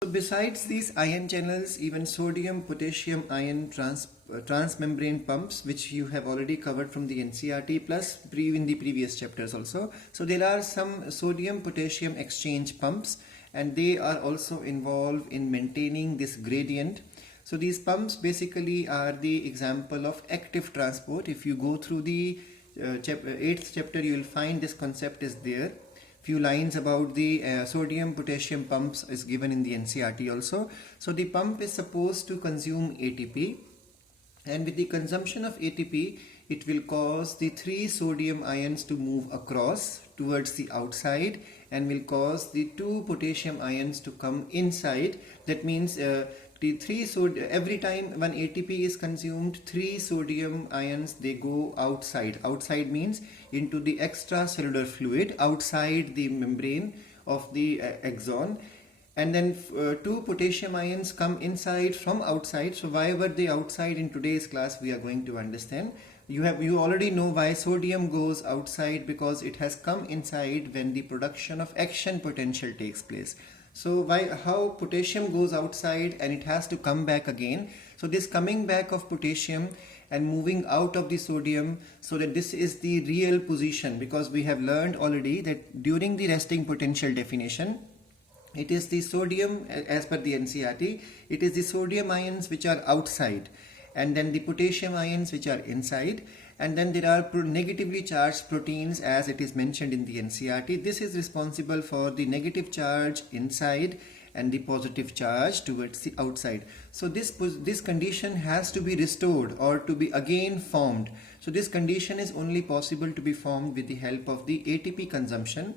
So besides these ion channels, even sodium potassium ion transmembrane pumps, which you have already covered from the NCERT plus in the previous chapters also. So there are some sodium potassium exchange pumps, and they are also involved in maintaining this gradient. So these pumps basically are the example of active transport. If you go through the 8th chapter, you will find this concept is there. Few lines about the sodium potassium pumps is given in the NCERT also. So the pump is supposed to consume ATP, and with the consumption of ATP it will cause the 3 sodium ions to move across towards the outside and will cause the 2 potassium ions to come inside. That means every time when ATP is consumed, 3 sodium ions they go outside. Outside means into the extracellular fluid outside the membrane of the axon, and then 2 potassium ions come inside from outside. So why were they outside in today's class we are going to understand. You already know why sodium goes outside, because it has come inside when the production of action potential takes place. So how potassium goes outside and it has to come back again. So this coming back of potassium and moving out of the sodium, so that this is the real position, because we have learned already that during the resting potential definition, it is the sodium, as per the NCERT, it is the sodium ions which are outside, and then the potassium ions which are inside, and then there are negatively charged proteins, as it is mentioned in the NCERT. This is responsible for the negative charge inside and the positive charge towards the outside. So this condition has to be restored or to be again formed. So this condition is only possible to be formed with the help of the ATP consumption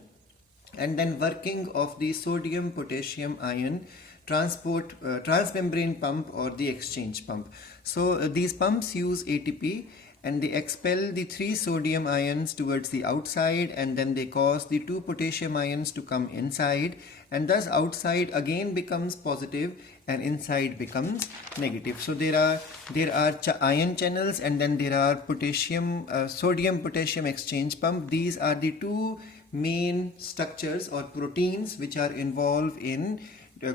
and then working of the sodium potassium ion transmembrane pump or the exchange pump. So these pumps use ATP and they expel the 3 sodium ions towards the outside, and then they cause the 2 potassium ions to come inside, and thus outside again becomes positive and inside becomes negative. So there are ion channels, and then there are sodium potassium exchange pump. These are the 2 main structures or proteins which are involved in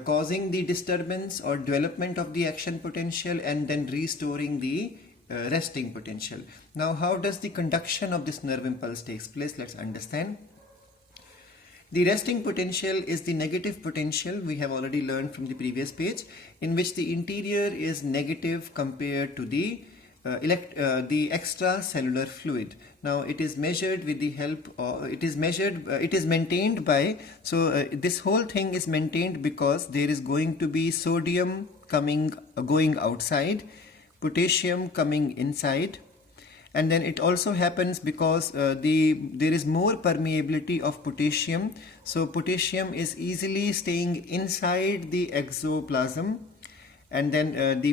causing the disturbance or development of the action potential and then restoring the resting potential. Now how does the conduction of this nerve impulse takes place? Let's understand. The resting potential is the negative potential, we have already learned from the previous page, in which the interior is negative compared to the extracellular fluid. Now it is measured with the help of, it is maintained by, this whole thing is maintained because there is going to be sodium going outside, potassium coming inside, and then it also happens because there is more permeability of potassium. So potassium is easily staying inside the exoplasm, and then the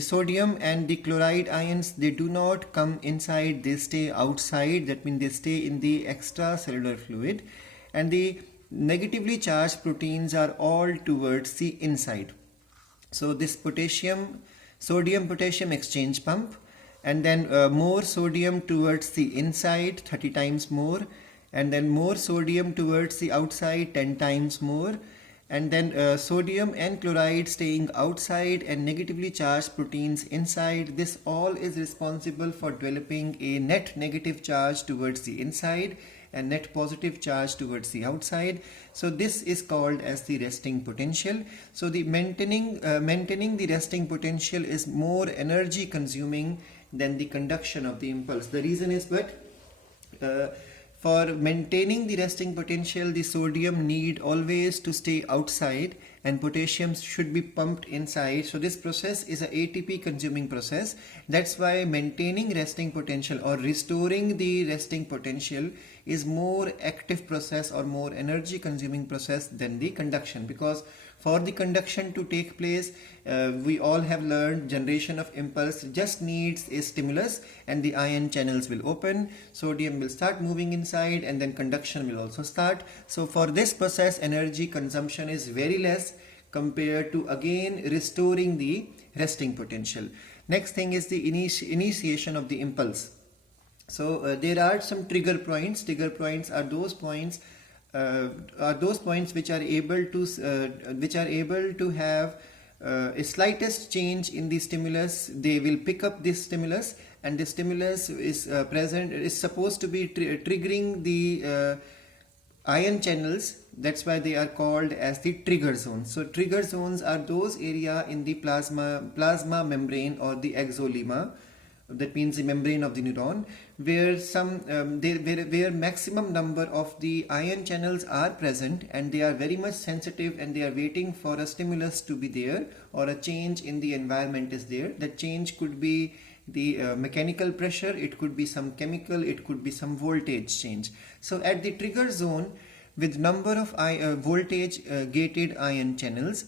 sodium and the chloride ions, they do not come inside, they stay outside. That means they stay in the extracellular fluid, and the negatively charged proteins are all towards the inside. So this sodium potassium exchange pump, and then more sodium towards the inside 30 times more, and then more sodium towards the outside 10 times more, and then sodium and chloride staying outside and negatively charged proteins inside. This all is responsible for developing a net negative charge towards the inside and net positive charge towards the outside. So this is called as the resting potential. So the maintaining the resting potential is more energy consuming than the conduction of the impulse. The reason is for maintaining the resting potential, the sodium need always to stay outside and potassium should be pumped inside. So this process is a ATP consuming process. That's why maintaining resting potential or restoring the resting potential is more active process or more energy consuming process than the conduction, because for the conduction to take place, we all have learned generation of impulse just needs a stimulus and the ion channels will open, sodium will start moving inside, and then conduction will also start. So for this process, energy consumption is very less compared to again restoring the resting potential. Next thing is the initiation of the impulse. So there are some trigger points. Trigger points are those points are those points which are able to have a slightest change in the stimulus. They will pick up this stimulus, and the stimulus is supposed to be triggering the ion channels. That's why they are called as the trigger zones. So trigger zones are those area in the plasma membrane or the exolemma, that means the membrane of the neuron, where where maximum number of the ion channels are present, and they are very much sensitive, and they are waiting for a stimulus to be there, or a change in the environment is there. That change could be the mechanical pressure, it could be some chemical, it could be some voltage change. So at the trigger zone, with number of voltage gated ion channels,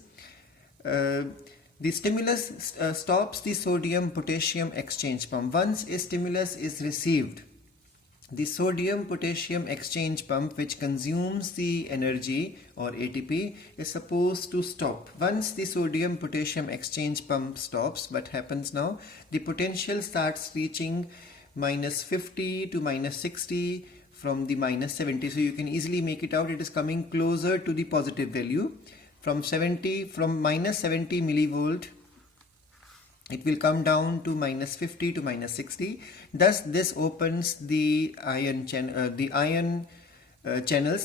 the stimulus stops the sodium potassium exchange pump. Once a stimulus is received, the sodium potassium exchange pump, which consumes the energy or ATP, is supposed to stop. Once the sodium potassium exchange pump stops, what happens now? The potential starts reaching -50 to -60 from the -70. So you can easily make it out. It is coming closer to the positive value. From -70 millivolt, it will come down to -50 to -60. Thus this opens the ion channels,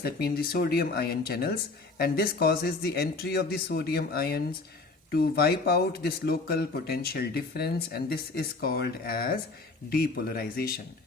that means the sodium ion channels, and this causes the entry of the sodium ions to wipe out this local potential difference, and this is called as depolarization.